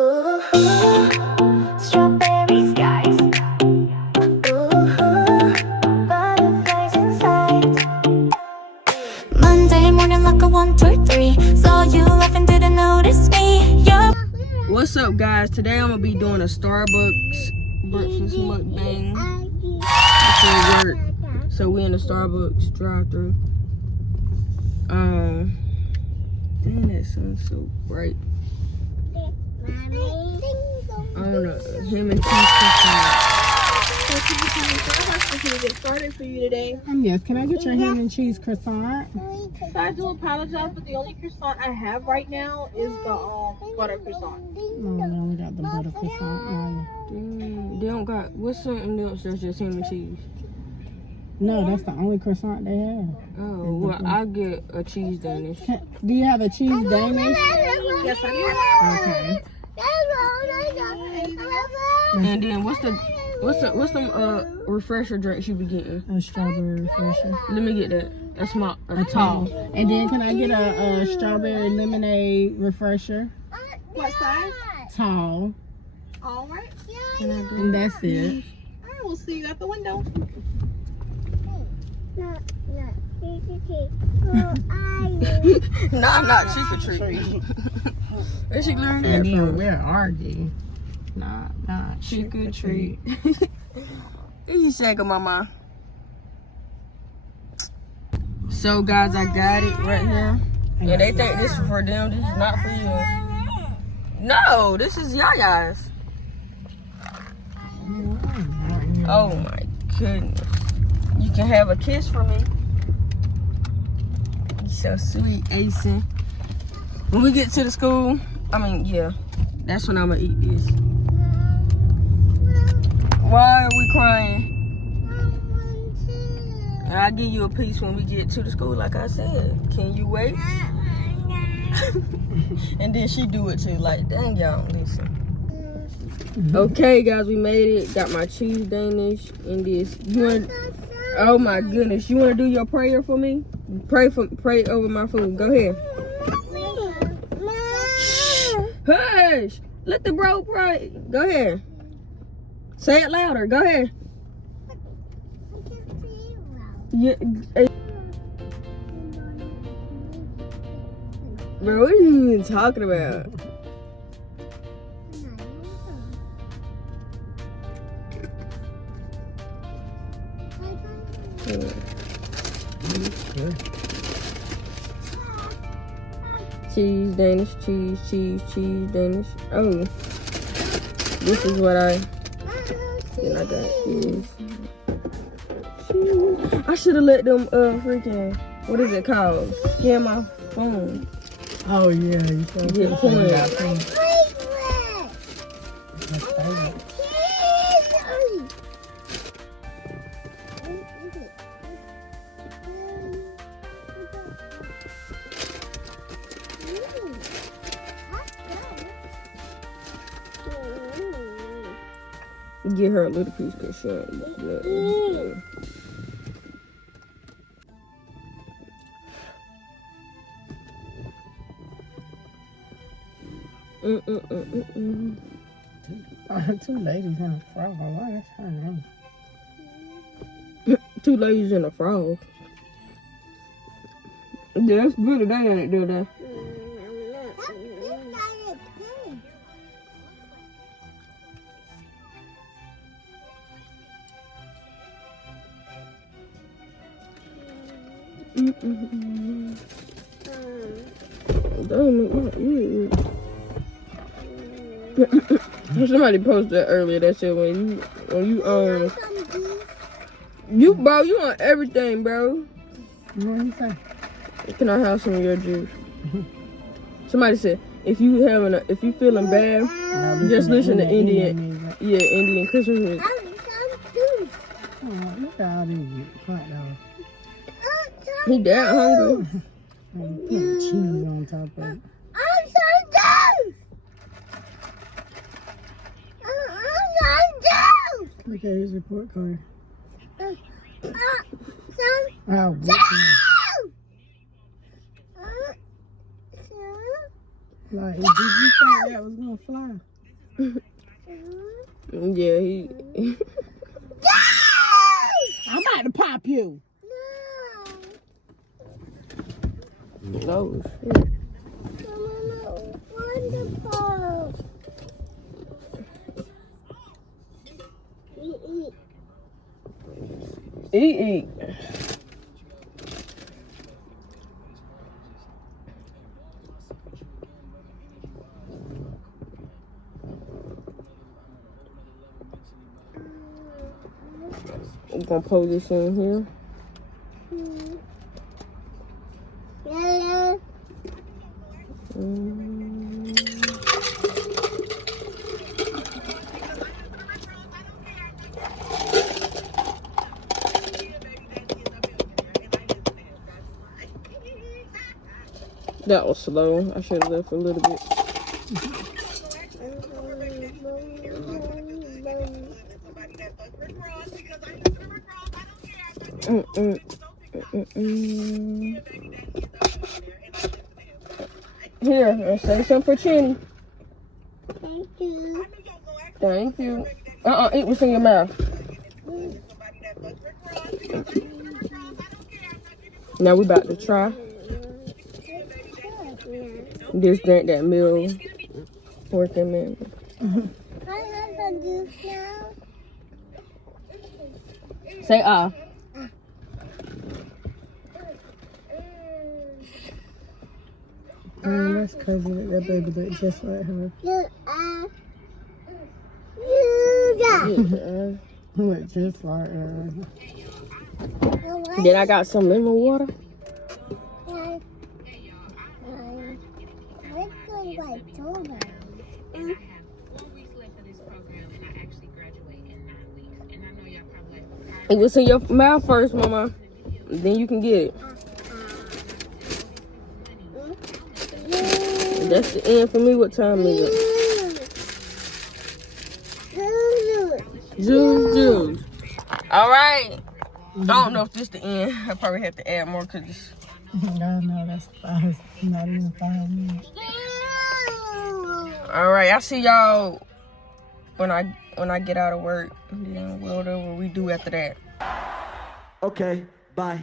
Ooh, strawberry skies. Ooh, butterflies inside. Monday morning like a 1, 2, 3. Saw you laughing, didn't notice me. You're... What's up, guys? Today I'm gonna be doing a Starbucks breakfast mukbang before work. So we in the Starbucks drive-thru. Dang, that sun's so bright. I don't know. Ham and cheese croissant. Can we get started for you today? Yes, can I get your ham and cheese croissant? So I do apologize, but the only croissant I have right now is the butter croissant. No, I only got the butter croissant. They don't got, what's something else that's just ham and cheese? No, that's the only croissant they have. Oh, well, I'll get a cheese Danish. Do you have a cheese Danish? Yes, I Okay. And then what's the refresher drinks you be getting? A strawberry refresher. Let me get that. That's my A tall. And then can I get a strawberry lemonade refresher? What size? Tall. All right. And that's it. All right, we'll see you at the window. Nah, not trick or treat. Where she learned that And then from? we're arguing. Nah, Trick or treat. You shake mama. So guys, I got it right here. And they think this is for them. This is not for you. No, this is Yaya's. Oh my goodness. You can have a kiss for me. You're so sweet, Asen. When we get to the school, yeah, that's when I'm gonna eat this. Why are we crying? I'll give you a piece when we get to the school, like I said. Can you wait? And then she do it too, like, dang, y'all don't listen. Okay, guys, we made it. Got my cheese Danish in this. Oh my goodness, you want to do your prayer for me? Pray over my food. Go ahead. Hush! Let the bro pray. Go ahead. Say it louder. Go ahead. Yeah. Bro, what are you even talking about? Cheese Danish, cheese Danish. Oh, this is what I got is cheese. I should have let them freaking, what is it called? Scan my phone. Oh yeah, you supposed to Get coin. Get her a little piece because she don't eat nothing. Two ladies in a frog. What is her name? Two ladies and a frog. Yeah, that's good today, ain't it, though? Somebody posted that earlier. That said when you bro, you want everything, bro. What do you say? Can I have some of your juice? Somebody said if you feeling bad, just listen to Indian Christmas music. Oh, look at all these hot dogs. He that hungry. Put cheese on top of it. I'm so done. Look at his report card. I'm Oh, Like, did you think that was gonna fly? Yeah, he. I'm about to pop you. Oh shit. Wonderful. Eat. We're gonna put this in here. Yeah. That was slow. I should have left a little bit. Here, I'll say something for Chinny. Thank you. Thank you. Eat what's in your mouth. Now we about to try. This, that meal. Working man. I have a juice now. Say ah. That's crazy that baby look just like her. Look just like her. Then I got some lemon water. It was in your mouth first, Mama. Then you can get it. That's the end for me. What time is it? Juice. All right. I don't know if this the end. I probably have to add more because. No, that's not even 5 minutes. All right, I'll see y'all when I get out of work. And then whatever we do after that. Okay, bye.